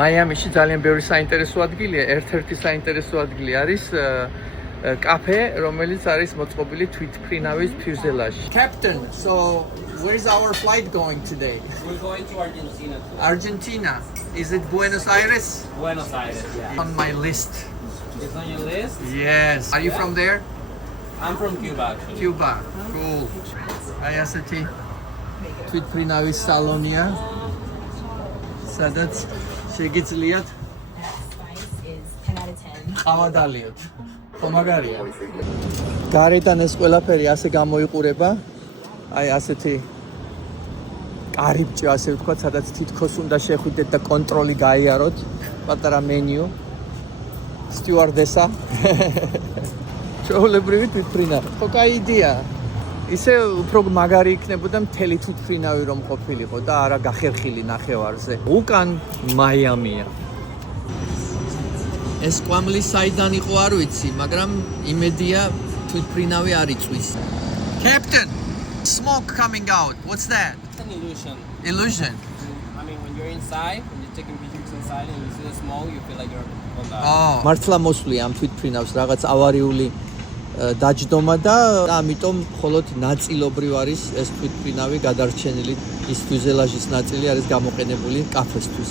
მაიამიში ძალიან ბევრი საინტერესო ადგილია, ერთ-ერთი საინტერესო ადგილი არის კაფე, რომელიც არის მოწყობილი თვითმფრინავის ფიუზელაჟში. Captain, so where is our flight going today? We're going to Argentina today. Argentina. Is it Buenos Aires? Buenos Aires, yeah. On my list. It's on your list? Yes. Are you from there? I'm from Cuba, actually. Cuba. Cool. აი ასეთი თვითმფრინავის სალონია. სადაც შეგიძლიათ ყავადალიოთ. ხომაგარია. გარედან ეს ყველაფერი ასე გამოიყურება. აი ასეთი კარიბჭე ასე ვთქვათ, სადაც თითქოს უნდა შეხვიდეთ და კონტროლი გაიაროთ. პატარა მენიუ. სტიუარდესა. ჩვეულებრივი თვითმფრინავი. ხო, კაი იდეა. ისე უფრო მაგარი იქნებოდა მთელი თვითმფრინავი რომ ყოფილიყო და არა გახერხილი ნახევარზე. უკან მაიამია. ეს კვამლი საიდან იყო არ ვიცი, მაგრამ იმედია თვითმფრინავი არ იწვის. Captain, smoke coming out. What's that? It's an illusion. Illusion. I mean, when you're inside, when you're taking pictures inside and you see the smoke, you feel like you're on the... Oh. მართლა მოსვლი ამ თვითმფრინავს რაღაც ავარიული დაჯდომა და ამიტომ მხოლოდ ნაწილობრივ არის ეს თვითმფრინავი გადარჩენილი, ის ფიუზელაჟის ნაწილი არის გამოყენებული კაფესთვის.